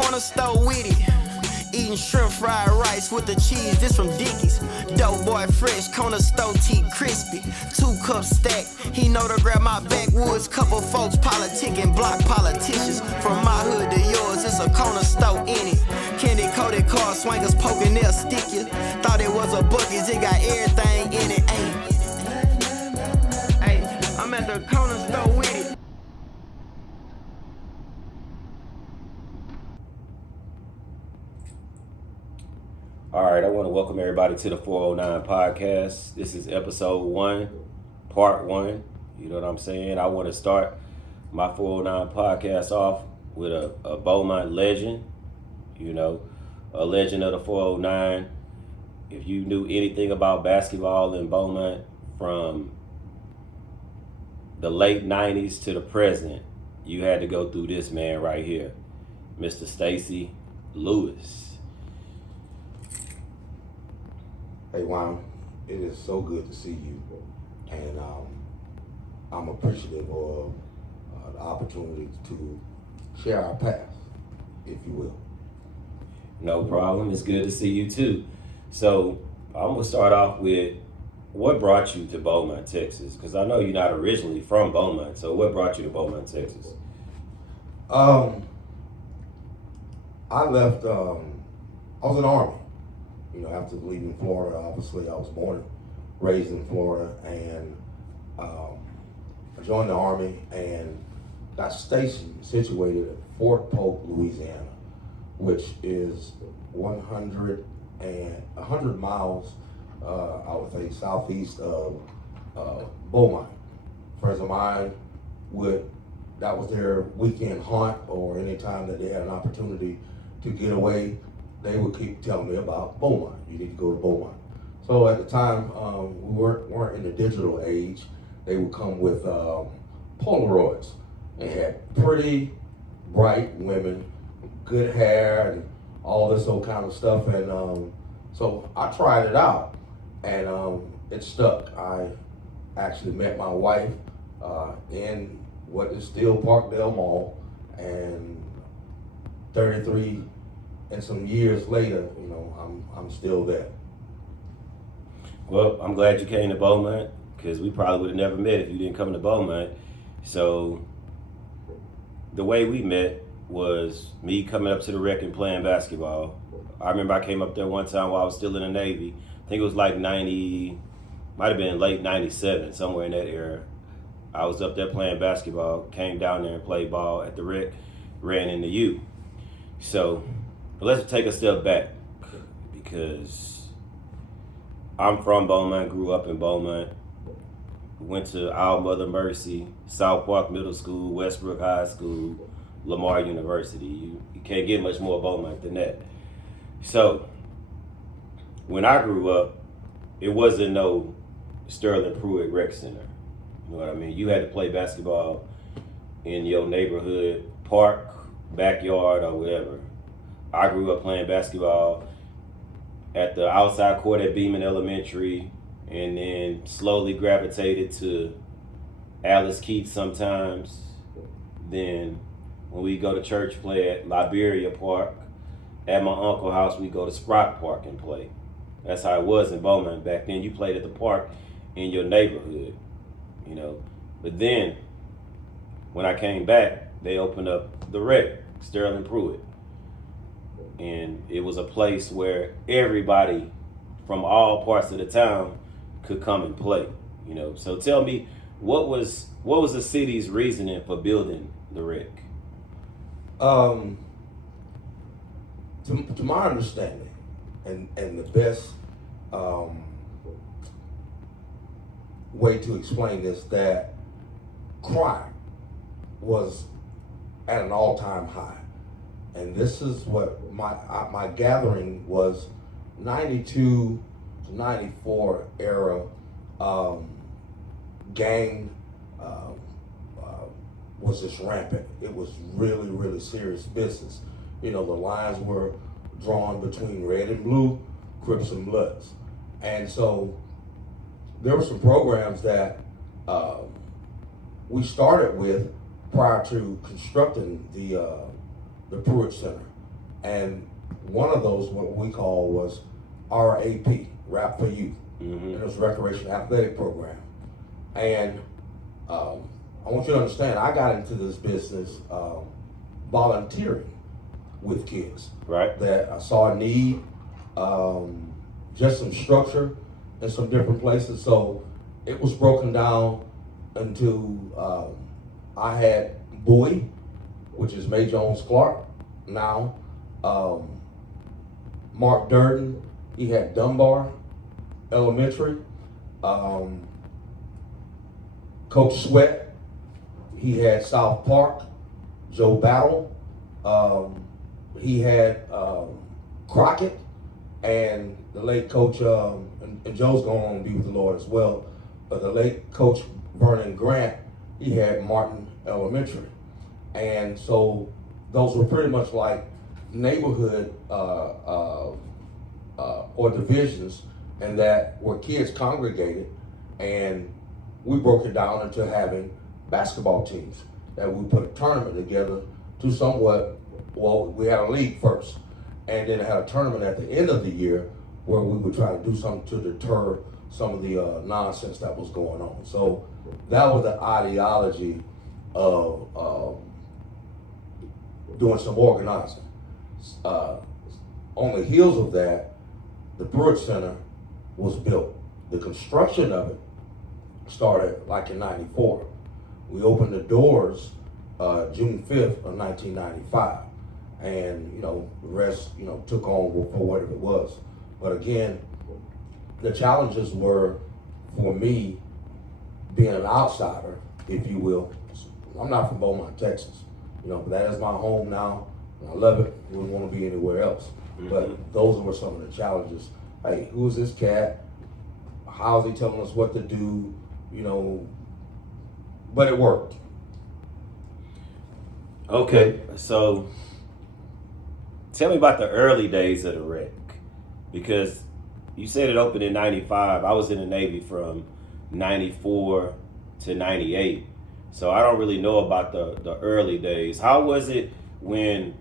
corner store with it. Eating shrimp fried rice with the cheese, this from Dickies. Dope boy fresh, corner store tea crispy. 2 cups stacked, he know to grab my backwoods. Couple folks politicking, block politicians. From my hood to yours, it's a corner store in it. Candy coated car swingers poking, they'll stick you. Thought it was a Buc-ee's, it got everything in it. Ayy, I'm at the corner store with it. All right, I want to welcome everybody to the 409 podcast. This is episode 1, part 1. You know what I'm saying? I want to start my 409 podcast off with a Beaumont legend, you know, a legend of the 409. If you knew anything about basketball in Beaumont from the late 90s to the present, you had to go through this man right here, Mr. Stacy Lewis. Hey, Juan, it is so good to see you, and I'm appreciative of the opportunity to share our past, if you will. No problem. It's good to see you too. So I'm gonna start off with what brought you to Beaumont, Texas? Because I know you're not originally from Beaumont. So what brought you to Beaumont, Texas? I left. I was in the Army. You know, after leaving Florida, obviously I was born and raised in Florida, and I joined the Army and got stationed, situated at Fort Polk, Louisiana, which is 100 miles, I would say, southeast of Beaumont. Friends of mine that was their weekend haunt, or any time that they had an opportunity to get away, they would keep telling me about Beaumont. You need to go to Beaumont. So at the time, we weren't in the digital age. They would come with Polaroids. They had pretty, bright women, good hair, and all this old kind of stuff. And so I tried it out, and it stuck. I actually met my wife in what is still Parkdale Mall, and 33 and some years later, you know, I'm still there. Well, I'm glad you came to Beaumont, because we probably would have never met if you didn't come to Beaumont. So the way we met was me coming up to the rec and playing basketball. I remember I came up there one time while I was still in the Navy. I think it was like might have been late 97, somewhere in that era. I was up there playing basketball, came down there and played ball at the rec, ran into you. So let's take a step back, because I'm from Beaumont, grew up in Beaumont, went to Our Mother Mercy, South Park Middle School, Westbrook High School, Lamar University. You can't get much more Beaumont than that. So when I grew up, it wasn't no Sterling Pruitt Rec Center. You know what I mean? You had to play basketball in your neighborhood park, backyard, or whatever. I grew up playing basketball at the outside court at Beeman Elementary, and then slowly gravitated to Alice Keats sometimes. Then when we go to church, play at Liberia Park. At my uncle's house, we go to Sprout Park and play. That's how it was in Beaumont back then. You played at the park in your neighborhood, you know. But then when I came back, they opened up the rec, Sterling Pruitt. And it was a place where everybody from all parts of the town could come and play, you know. So tell me, what was the city's reasoning for building the rec? To my understanding, and the best way to explain this, that crime was at an all-time high. And this is what my gathering was, 92 to 94 era gang was just rampant. It was really, really serious business. You know, the lines were drawn between red and blue, Crips and Bloods. And so there were some programs that we started with prior to constructing the Pruitt Center. And one of those, what we call was RAP, Rap for Youth. And it was Recreation Athletic Program. And I want you to understand, I got into this business volunteering with kids. Right. That I saw a need, just some structure in some different places. So it was broken down into, I had Bowie, which is May Jones Clark now. Mark Durden, he had Dunbar Elementary. Coach Sweat, he had South Park. Joe Battle, he had Crockett, and the late coach, and Joe's going on to be with the Lord as well, but the late coach Vernon Grant, he had Martin Elementary. And so those were pretty much like neighborhood or divisions, and that where kids congregated, and we broke it down into having basketball teams that we put a tournament together to somewhat, well, we had a league first, and then had a tournament at the end of the year where we would try to do something to deter some of the nonsense that was going on. So that was the ideology of doing some organizing. On the heels of that, the Pruitt Center was built. The construction of it started like in '94. We opened the doors June 5th of 1995. And, you know, the rest, you know, took on for whatever it was. But again, the challenges were, for me, being an outsider, if you will. I'm not from Beaumont, Texas, you know, but that is my home now. And I love it. I wouldn't want to be anywhere else. But those were some of the challenges. Hey, who is this cat? How is he telling us what to do? You know, but it worked. Okay, so tell me about the early days of the Rec, because you said it opened in '95. I was in the Navy from '94 to '98, so I don't really know about the early days. How was it when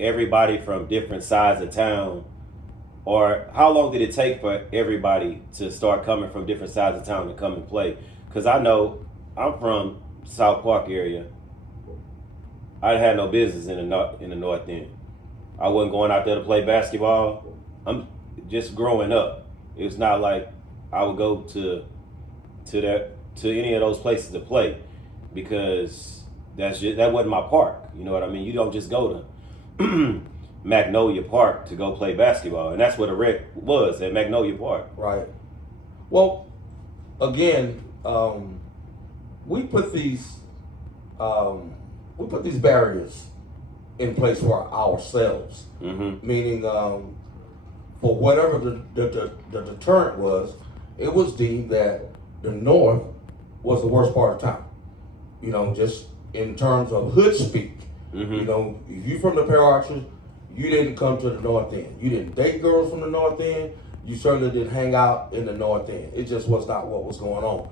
everybody from different sides of town, or how long did it take for everybody to start coming from different sides of town to come and play? Because I know I'm from South Park area. I had no business in the North End. I wasn't going out there to play basketball. I'm just growing up. It was not like I would go to any of those places to play, because that wasn't my park. You know what I mean? You don't just go to Magnolia Park to go play basketball, and that's what the Rec was at Magnolia Park. Right. Well, again, we put these barriers in place for ourselves. Meaning, for whatever the deterrent was, it was deemed that the North was the worst part of town. You know, just in terms of hood speak. You know, if you from the Pear Arches, you didn't come to the North End. You didn't date girls from the North End. You certainly didn't hang out in the North End. It just was not what was going on.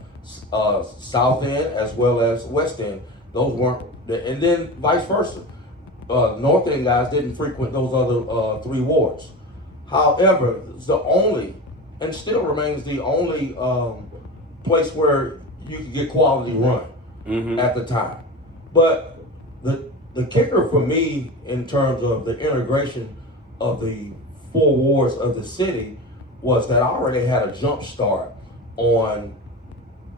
South End as well as West End, those weren't, and then vice versa. North End guys didn't frequent those other 3 wards. However, it's the only, and still remains the only place where you could get quality run at the time. But the kicker for me in terms of the integration of the 4 wards of the city was that I already had a jump start on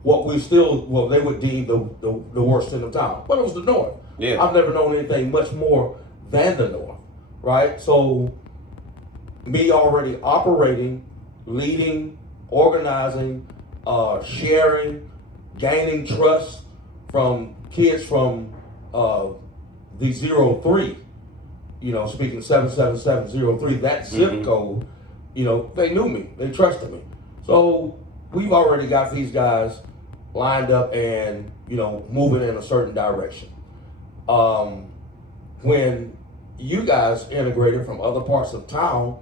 what they would deem the worst in the town. But it was the North. Yeah. I've never known anything much more than the North, right? So me already operating, leading, organizing, sharing, gaining trust from kids from the 03, you know, speaking 77703, that zip code, you know, they knew me, they trusted me. So we've already got these guys lined up and, you know, moving in a certain direction. When you guys integrated from other parts of town,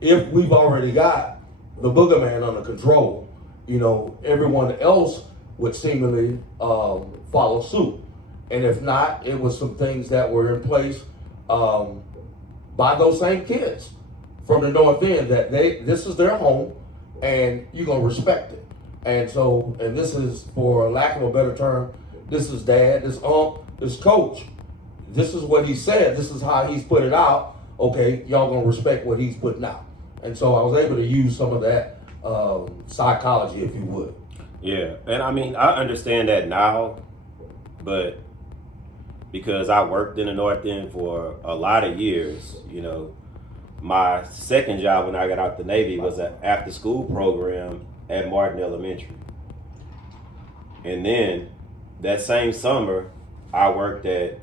if we've already got the booger man under control, you know, everyone else would seemingly follow suit. And if not, it was some things that were in place by those same kids from the North End that this is their home and you're gonna respect it. And so, and this is, for lack of a better term, this is dad, this this coach. This is what he said. This is how he's put it out. Okay, y'all gonna respect what he's putting out. And so I was able to use some of that psychology, if you would. Yeah, and I mean, I understand that now, but because I worked in the North End for a lot of years, you know, my second job when I got out the Navy was an after-school program at Martin Elementary. And then that same summer, I worked at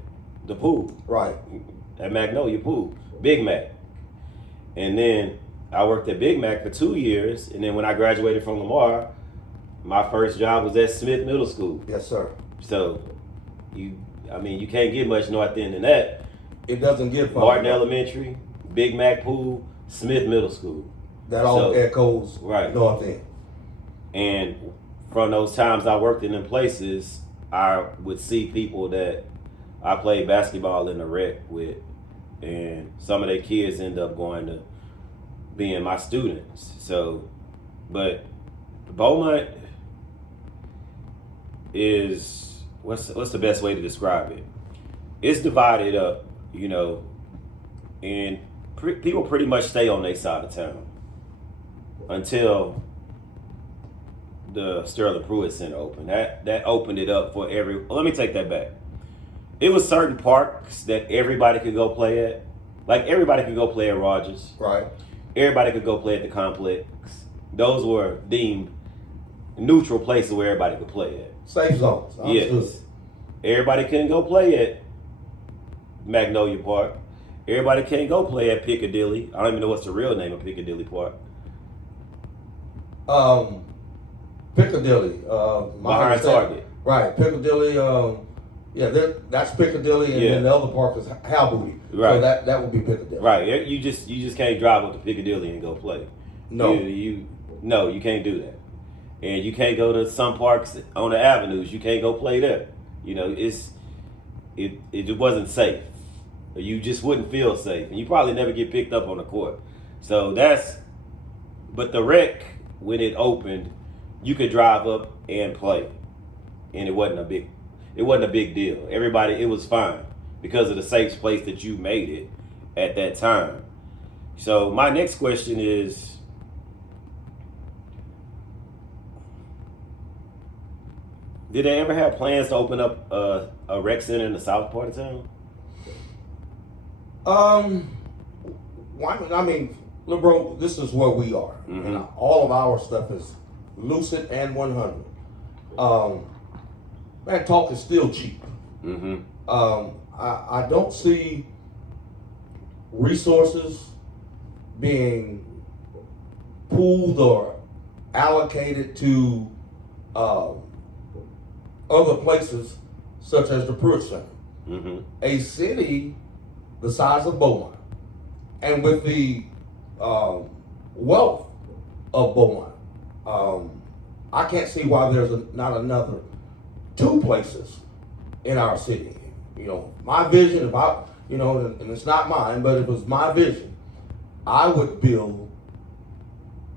the pool. Right. At Magnolia Pool, Big Mac. And then I worked at Big Mac for 2 years. And then when I graduated from Lamar, my first job was at Smith Middle School. Yes, sir. So, you can't get much North End than that. It doesn't get Martin Elementary, Big Mac Pool, Smith Middle School. That all echoes right. North End. And from those times I worked in them places, I would see people that I played basketball in the rec with, and some of their kids end up going to being my students. So, but Beaumont is, what's the best way to describe it? It's divided up, you know, and people pretty much stay on their side of town until the Sterling Pruitt Center opened. That opened it up for let me take that back. It was certain parks that everybody could go play at. Like everybody could go play at Rogers. Right. Everybody could go play at the complex. Those were deemed neutral places where everybody could play at. Safe zones. Yes. Everybody couldn't go play at Magnolia Park. Everybody can't go play at Piccadilly. I don't even know what's the real name of Piccadilly Park. Piccadilly. Behind Target. Right. Piccadilly. That's Piccadilly, and then the other park is Halbooty. Right. So that would be Piccadilly. Right. You just can't drive up to Piccadilly and go play. No. No, you can't do that. And you can't go to some parks on the avenues. You can't go play there. You know, it wasn't safe. You just wouldn't feel safe, and you probably never get picked up on the court. So but the rec, when it opened, you could drive up and play, and it wasn't a big deal. Everybody, it was fine because of the safe place that you made it at that time. So my next question is, did they ever have plans to open up a rec center in the south part of town? I mean, look, bro, this is where we are. Mm-hmm. And all of our stuff is lucid and 100. Man, talk is still cheap. Mm-hmm. I don't see resources being pooled or allocated to other places such as the Pruitt Center. Mm-hmm. A city the size of Beaumont, and with the wealth of Beaumont, I can't see why there's not another 2 places in our city. You know, my vision, and it's not mine, but if it was my vision, I would build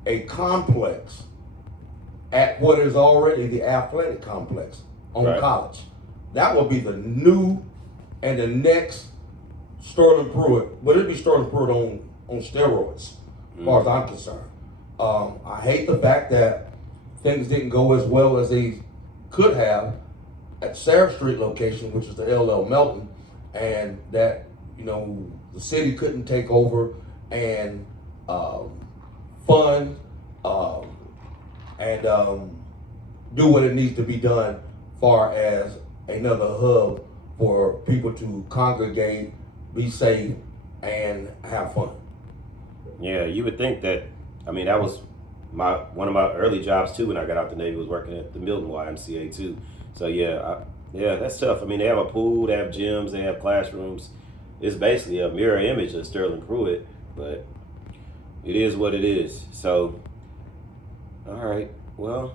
a complex at what is already the athletic complex on Right. College. That will be the new and the next Sterling Pruitt, but it'd be Sterling Pruitt on steroids, as far as I'm concerned. I hate the fact that things didn't go as well as they could have at Sarah Street location, which is the LL Melton, and that, the city couldn't take over and fund and do what it needs to be done far as another hub for people to congregate, be safe, and have fun. Yeah, you would think that. I mean, that was one of my early jobs too. When I got out the Navy, was working at the Milton YMCA too. So yeah, that's tough. I mean, they have a pool, they have gyms, they have classrooms. It's basically a mirror image of Sterling Pruitt, but it is what it is. So, all right, well,